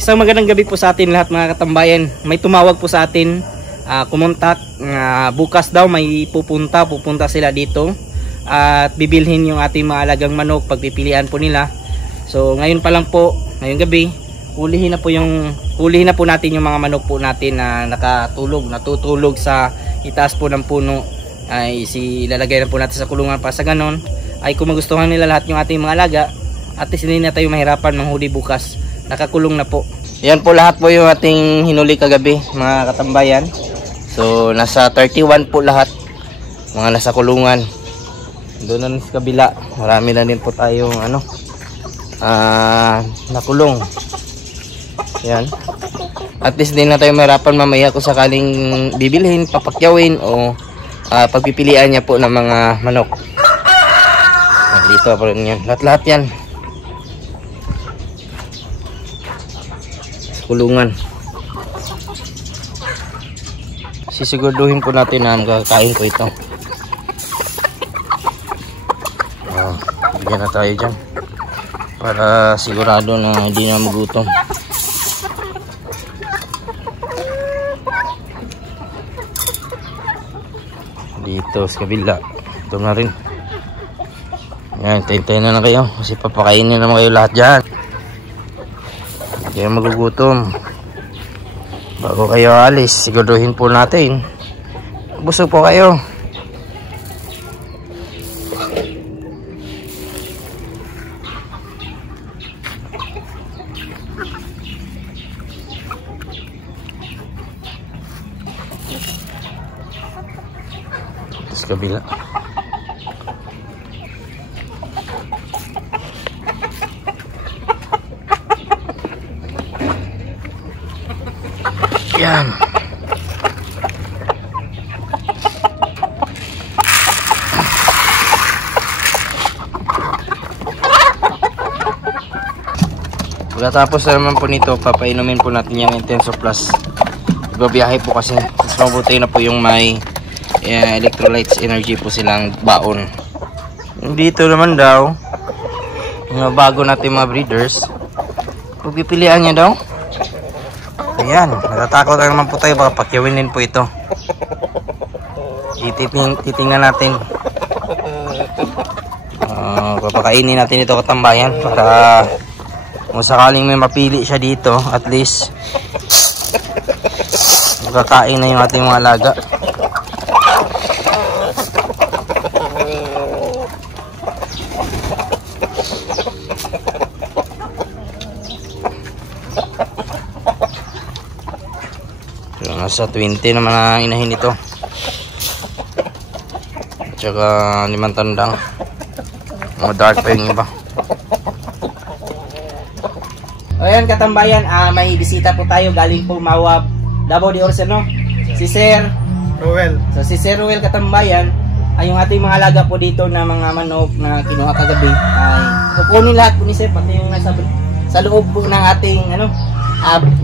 Isang magandang gabi po sa atin lahat mga katambayan. May tumawag po sa atin, kumontak, bukas daw may pupunta sila dito at bibilhin yung ating mga alagang manok, pagpipilian po nila. So ngayon pa lang po, ngayong gabi, hulihin na po natin yung mga manok po natin na natutulog sa itaas po ng puno. Ay lalagay na po natin sa kulungan para sa ganon ay kung magustuhan nila lahat yung ating mga alaga, at least hindi na tayo mahirapan manghuli bukas. Nakakulong na po. Yan po lahat po yung ating hinuli kagabi mga katambayan. So nasa 31 po lahat, mga nasa kulungan. Doon na sa kabila, marami na din po tayong nakulong. Yan. At least din na tayo mahirapan mamaya kung sakaling bibilhin, papakyawin o pagpipilian niya po ng mga manok. Dito po rin yan, lahat yan kulungan. Sisiguraduhin po natin na magkakain ko ito. Bigyan na tayo dyan para sigurado na hindi na magutom. Dito sa kabila ito na rin. Yan, tayo na kayo kasi papakainin naman kayo lahat dyan. Kaya magugutom bago kayo alis. Siguraduhin po natin busog po kayo. Sa kabila yan. Pagkatapos na naman po nito, papainumin po natin yung Intenso Plus. Ibabiyahe po kasi mas mabuti na po yung may electrolytes energy po silang baon. Dito naman daw yung bago natin mga breeders, pagpipilian niya daw. Ayan, natatakot na naman po tayo, baka pakyawin din po ito. Titingnan natin. Papakainin natin ito katambayan para kung sakaling may mapili siya dito, at least makakain na yung ating mga alaga. Nasa 20 naman ang inahin ito, tsaka 5 tandang, mga dark pa yung iba. Ayan katambayan, may bisita po tayo galing po Mawab, Davao de Orce, no? Si Sir Ruel. So si Sir Ruel katambayan ay yung ating mga alaga po dito na mga manok na kinuha kagabi ay kukunin lahat po ni Sir, pati yung nasa sa loob po ng ating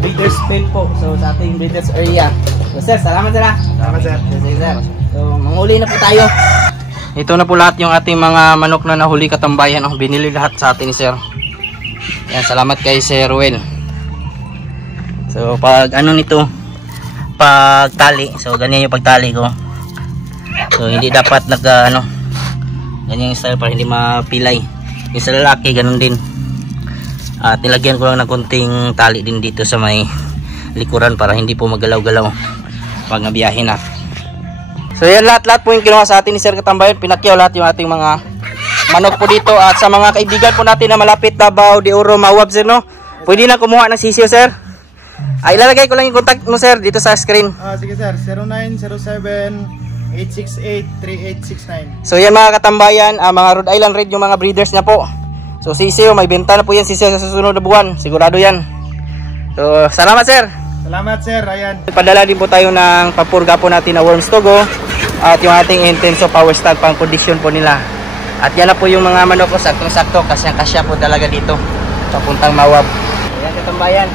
breeders pen po, so sa ating breeders area. So Sir, salamat sir. Salamat sir. Sir. So manghuli na po tayo. Ito na po lahat yung ating mga manok na nahuli katambayan. Binili lahat sa atin ni Sir. Yan, salamat kay Sir Ruel. So pag nito, pagtali, so ganyan yung pagtali ko. So hindi dapat ganyan yung style para hindi mapilay. Yung sa lalaki ganun din. At nilagyan ko lang ng konting tali din dito sa may likuran para hindi po magalaw-galaw pag nabiyahe na. So yan, lahat po yung kinuha sa atin ni Sir katambayan. Pinakyaw lahat yung ating mga manok po dito. At sa mga kaibigan po natin na malapit Davao de Oro, Mawab sir, no? Pwede na kumuha ng sisiyo sir. Ilalagay ko lang yung contact mo sir dito sa screen. Sige sir, 0907-868-3869. So yan mga katambayan, mga Rhode Island Red yung mga breeders niya po. So sisiyo, may benta na po yan sisiyo sa susunod na buwan, sigurado yan. So salamat sir. Salamat sir, ayan. Padala din po tayo ng papurga po natin na worms togo at yung ating Intenso Power Star pang condition po nila. At yan na po yung mga manok ko, saktong-sakto, kasya po talaga dito papuntang Mawab. Ayan katambayan.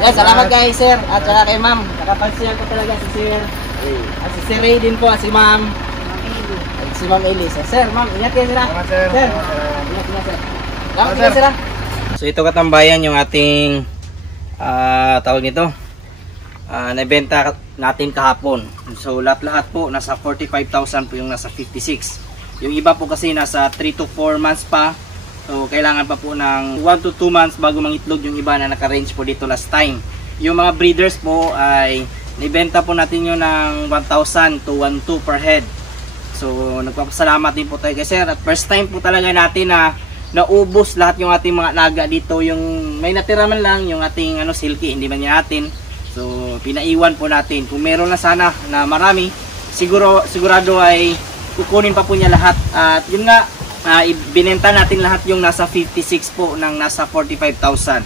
Yes, salamat guys sir at saka kay ma'am. Nakapansin ko talaga si sir. At si Sir Ray din po, si ma'am. si Ma'am Elisa. Sir, ma'am, ingat kayo sila. Salamat, sir. Sir, Salamat. ingat sir. Salamat Salamat, kayo sir. sila. So ito katambayan yung ating tawag nito. Nabenta natin kahapon. So lahat-lahat po nasa 45,000 po yung nasa 56. Yung iba po kasi nasa 3 to 4 months pa. So kailangan pa po ng 1 to 2 months bago mangitlog yung iba na naka-range po dito last time. Yung mga breeders po ay nibenta po natin yun ng 1,000 to 1,200 per head. So nagpapasalamat din po tayo kay sir. At first time po talaga natin na naubos lahat yung ating mga laga dito. Yung may natira man lang yung ating silky, hindi man niya natin. So pinaiwan po natin. Kung meron na sana na marami, sigurado ay kukunin pa po niya lahat. At yun nga, ibinenta natin lahat yung nasa 56 po ng nasa 45,000.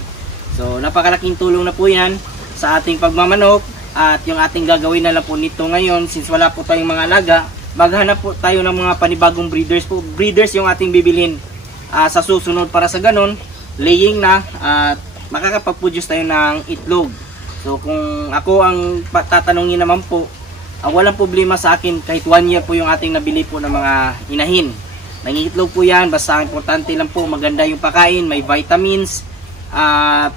So napakalaking tulong na po yan sa ating pagmamanok. At yung ating gagawin na lang po nito ngayon, since wala po tayong mga alaga, maghanap po tayo ng mga panibagong breeders po. Breeders yung ating bibilhin sa susunod para sa ganun, laying na at makakapag-produce tayo ng itlog. So kung ako ang tatanungin naman po, walang problema sa akin kahit 1 year po yung ating nabili po ng mga inahin. Nangiitlog po yan, basta importante lang po maganda yung pakain, may vitamins at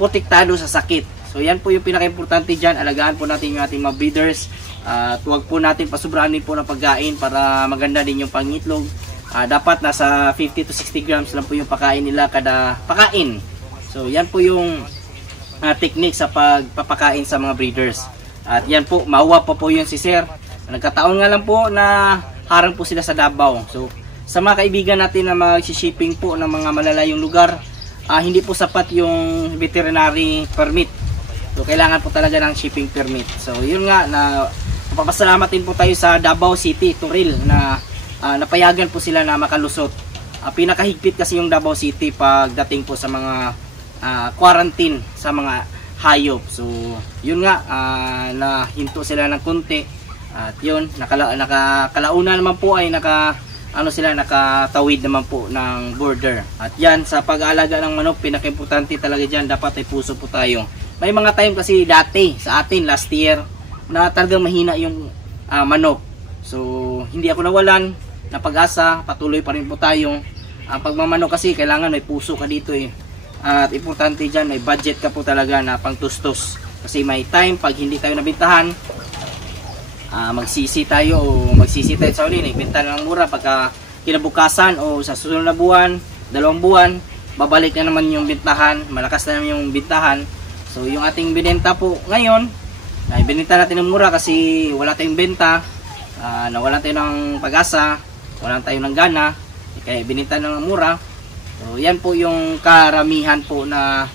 protektado sa sakit. So yan po yung pinaka-importante dyan, alagaan po natin yung ating mga breeders at huwag po natin pasubrahan din po ng pagkain para maganda din yung pangitlog. Dapat nasa 50 to 60 grams lang po yung pakain nila kada pakain. So yan po yung technique sa pagpapakain sa mga breeders. At yan po, mauwa pa po yun si sir. Nagkataon nga lang po na harang po sila sa Davao. So sa mga kaibigan natin na mag-shipping po ng mga malalayong lugar, hindi po sapat yung veterinary permit. So kailangan po talaga ng shipping permit. So yun nga, na papasalamat din po tayo sa Davao City, Turil, na napayagan po sila na makalusot. Pinakahigpit kasi yung Davao City pagdating po sa mga quarantine sa mga hayop. So yun nga, nahinto sila ng konti. At yun, nakalauna naman po ay nakatawid naman po ng border. At yan, sa pag-aalaga ng manok, pinaka-importante talaga dyan, dapat ay puso po tayo. May mga time kasi dati sa atin last year na talagang mahina yung manok. So hindi ako nawalan na pag-asa, patuloy pa rin po tayo. Ang pagmamanok kasi kailangan may puso ka dito eh. At importante dyan, may budget ka po talaga na pangtustos. Kasi may time pag hindi tayo nabintahan, magsisi tayo sa uli, nagbenta ng mura. Pagka kinabukasan o sa susunod na buwan, 2 buwan, babalik na naman yung bintahan, malakas na naman yung bintahan. So yung ating binenta po ngayon, ay binenta natin ng mura kasi wala tayong benta, nawalan tayo ng pag-asa, walang tayo ng gana, kaya binenta ng mura. So yan po yung karamihan po na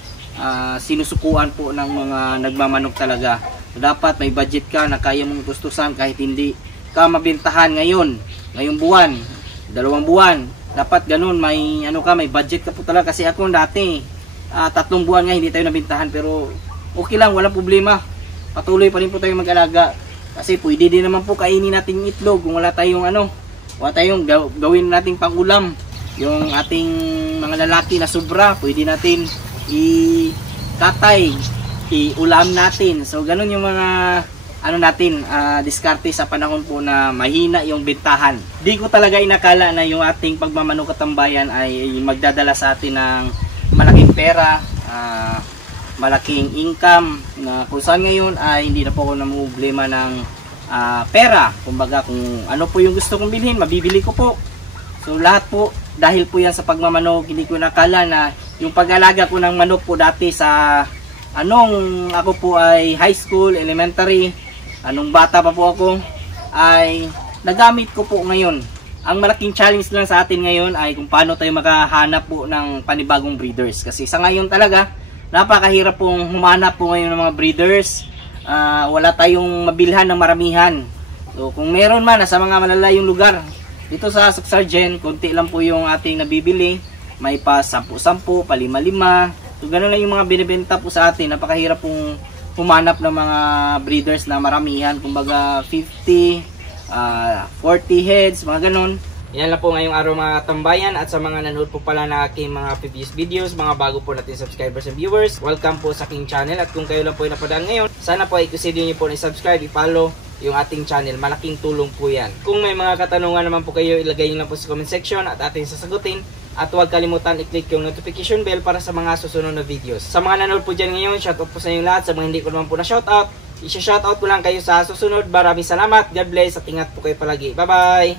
sinusukuan po ng mga nagmamanok talaga. So dapat may budget ka na kaya mong gustusan kahit hindi ka mabintahan ngayong buwan, 2 buwan. Dapat ganun, may may budget ka po talaga. Kasi ako dati 3 buwan nga hindi tayo nabintahan, pero okay lang, walang problema. Patuloy pa rin po tayo mag-alaga. Kasi pwede din naman po kainin natin yung itlog kung wala tayong wala tayong gawin nating pangulam. Yung ating mga lalaki na sobra, pwede natin i-katay, i-ulam natin. So ganun yung mga diskarte sa panahon po na mahina yung bintahan. Di ko talaga inakala na yung ating pagmamanok katambayan ay magdadala sa atin ng malaking pera, malaking income, na kung saan ngayon ay hindi na po ako namumblema ng pera. Kumbaga kung ano po yung gusto kong bilhin, mabibili ko po. So lahat po dahil po yan sa pagmamanok. Hindi ko nakala na yung pag-alaga ko ng manok po dati sa ako po ay high school, elementary, bata pa po ako, ay nagamit ko po ngayon. Ang malaking challenge lang sa atin ngayon ay kung paano tayo makahanap po ng panibagong breeders. Kasi sa ngayon talaga, napakahirap pong humanap po ngayon ng mga breeders. Wala tayong mabilhan ng maramihan. So kung meron man sa mga malalayong lugar, dito sa Sargent, konti lang po yung ating nabibili. May pa 10-10, pa 5-5. So ganun lang yung mga binibenta po sa atin. Napakahirap pong humanap ng mga breeders na maramihan. Kumbaga 50, 40 heads, mga ganun. Yan lang po ngayong araw mga katambayan, at sa mga nanood po pala na aking mga previous videos, mga bago po natin subscribers and viewers, welcome po sa aking channel. At kung kayo lang po yung napadaan ngayon, sana po ay consider nyo po na subscribe, i-follow yung ating channel. Malaking tulong po yan. Kung may mga katanungan naman po kayo, ilagay nyo lang po sa comment section at ating sasagutin. At huwag kalimutan i-click yung notification bell para sa mga susunod na videos. Sa mga nanood po dyan ngayon, shoutout po sa inyong lahat. Sa mga hindi ko naman po na shoutout, i-shoutout ko lang kayo sa susunod. Maraming salamat, God bless, at ingat po kayo palagi. Bye bye!